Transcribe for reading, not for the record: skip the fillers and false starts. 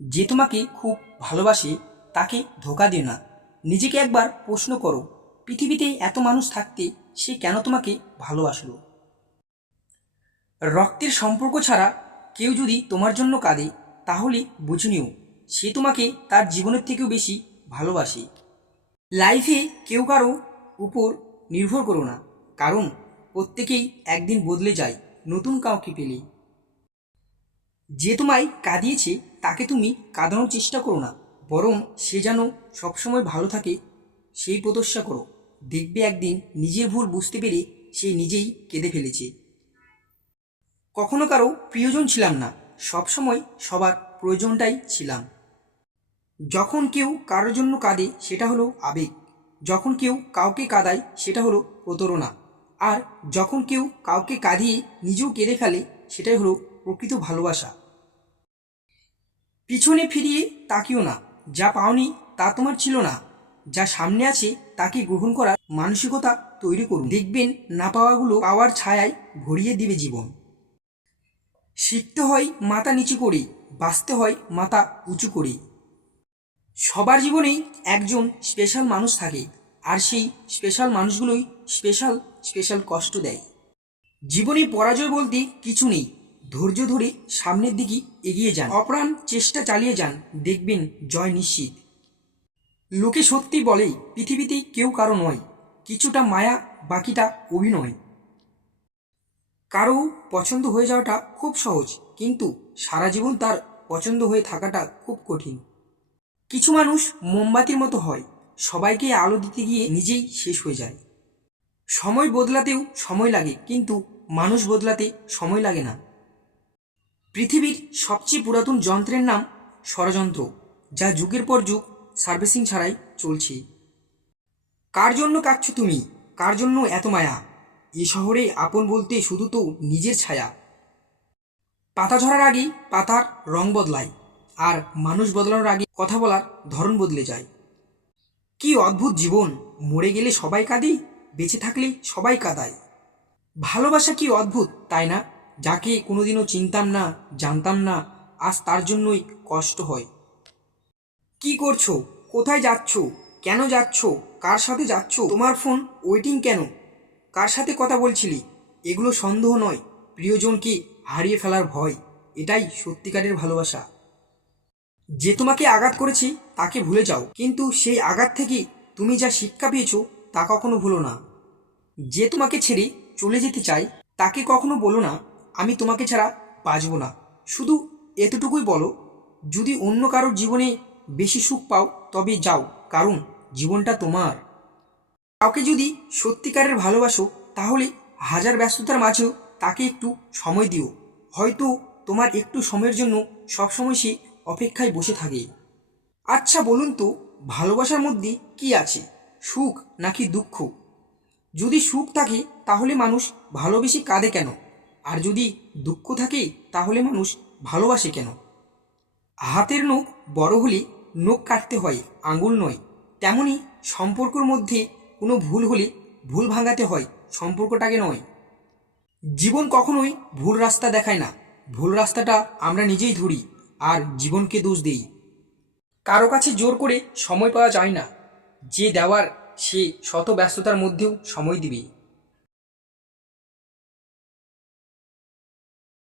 যে তোমাকে খুব ভালোবাসে তাকে ধোঁকা দিও না। নিজেকে একবার প্রশ্ন করো, পৃথিবীতে এত মানুষ থাকতে সে কেন তোমাকে ভালোবাসলো? রক্তের সম্পর্ক ছাড়া কেউ যদি তোমার জন্য কাঁদে তাহলে বুঝে নিও সে তোমাকে তার জীবনের থেকেও বেশি ভালোবাসে। লাইফে কেউ কারো উপর নির্ভর করো না, কারণ প্রত্যেকেই একদিন বদলে যায় নতুন কাউকে পেলে। যে তোমায় কাঁদিয়েছে তাকে তুমি কাঁদানোর চেষ্টা করো না, বরং সে যেন সবসময় ভালো থাকে সেই প্রত্যাশা করো। দেখবে একদিন নিজের ভুল বুঝতে পেরে সে নিজেই কেঁদে ফেলেছে। কখনো কারো প্রিয়জন ছিলাম না, সবসময় সবার প্রয়োজনটাই ছিলাম। যখন কেউ কারোর জন্য কাঁদে সেটা হলো আবেগ, যখন কেউ কাউকে কাঁদায় সেটা হলো প্রতারণা, আর যখন কেউ কাউকে কাঁদিয়ে নিজেও কেঁদে ফেলে সেটাই হলো প্রকৃত ভালোবাসা। পিছনে ফিরিয়ে তাকিও না, যা পাওনি তা তোমার ছিল না। যা সামনে আছে তাকে গ্রহণ করার মানসিকতা তৈরি করুন। দেখবেন না পাওয়াগুলো পাওয়ার ছায়ায় ভরিয়ে দিবে জীবন। শিখতে হয় মাথা নিচু করে, বাঁচতে হয় মাথা উঁচু করে। সবার জীবনেই একজন স্পেশাল মানুষ থাকে, আর সেই স্পেশাল মানুষগুলোই স্পেশাল স্পেশাল কষ্ট দেয়। জীবনে পরাজয় বলতে কিছু নেই, ধৈর্য ধরে সামনের দিকে এগিয়ে যান, অপ্রাণ চেষ্টা চালিয়ে যান, দেখবেন জয় নিশ্চিত। লোকে সত্যি বলে পৃথিবীতে কেউ কারো নয়, কিছুটা মায়া বাকিটা অভিনয়। কারো পছন্দ হয়ে যাওয়াটা খুব সহজ, কিন্তু সারা জীবন তার পছন্দ হয়ে থাকাটা খুব কঠিন। কিছু মানুষ মোমবাতির মতো হয়, সবাইকে আলো দিতে গিয়ে নিজেই শেষ হয়ে যায়। সময় বদলাতেও সময় লাগে, কিন্তু মানুষ বদলাতে সময় লাগে না। পৃথিবীর সবচেয়ে পুরাতন যন্ত্রের নাম ষড়যন্ত্র, যা যুগের পর যুগ সার্ভিসিং ছাড়াই চলছে। কার জন্য কাঁদছো তুমি, কার জন্য এত মায়া? এ শহরে আপন বলতে শুধু তো নিজের ছায়া। পাতা ঝরার আগেই পাতার রং বদলায়, আর মানুষ বদলানোর আগে কথা বলার ধরন বদলে যায়। কি অদ্ভুত জীবন, মরে গেলে সবাই কাঁদি, বেঁচে থাকলে সবাই কাঁদায়। ভালোবাসা কি অদ্ভুত তাই না? যাকে কোনোদিনও চিনতাম না, জানতাম না, আজ তার জন্যই কষ্ট হয়। কি করছো, কোথায় যাচ্ছ, কেন যাচ্ছ, কার সাথে যাচ্ছ, তোমার ফোন ওয়েটিং কেন, কার সাথে কথা বলছিলি? এগুলো সন্দেহ নয়, প্রিয়জনকে হারিয়ে ফেলার ভয়। এটাই সত্যিকারের ভালোবাসা। যে তোমাকে আঘাত করেছে তাকে ভুলে যাও, কিন্তু সেই আঘাত থেকে তুমি যা শিক্ষা পেয়েছো তা কখনো ভুলো না। যে তোমাকে ছেড়ে চলে যেতে চায় তাকে কখনো বলো না আমি তোমাকে ছাড়া বাঁচব না। শুধু এতটুকুই বলো, যদি অন্য কারোর জীবনে বেশি সুখ পাও তবে যাও, কারণ জীবনটা তোমার। কাউকে যদি সত্যিকারের ভালোবাসো তাহলে হাজার ব্যস্ততার মাঝেও তাকে একটু সময় দিও। হয়তো তোমার একটু সময়ের জন্য সবসময় সে অপেক্ষায় বসে থাকে। আচ্ছা বলুন তো, ভালোবাসার মধ্যে কি আছে, সুখ নাকি দুঃখ? যদি সুখ থাকে তাহলে মানুষ ভালোবেসে কাঁদে কেন? আর যদি দুঃখ থাকে তাহলে মানুষ ভালোবাসে কেন? হাতের নখ বড় হলে নখ কাটতে হয়, আঙুল নয়। তেমনি সম্পর্কের মধ্যে কোনো ভুল হলে ভুল ভাঙাতে হয়, সম্পর্কটাকে নয়। জীবন কখনোই ভুল রাস্তা দেখায় না, ভুল রাস্তাটা আমরা নিজেই ধরি আর জীবনকে দোষ দেই। কারো কাছে জোর করে সময় পাওয়া যায় না, যে দেওয়ার সে শত ব্যস্ততার মধ্যেও সময় দিবে।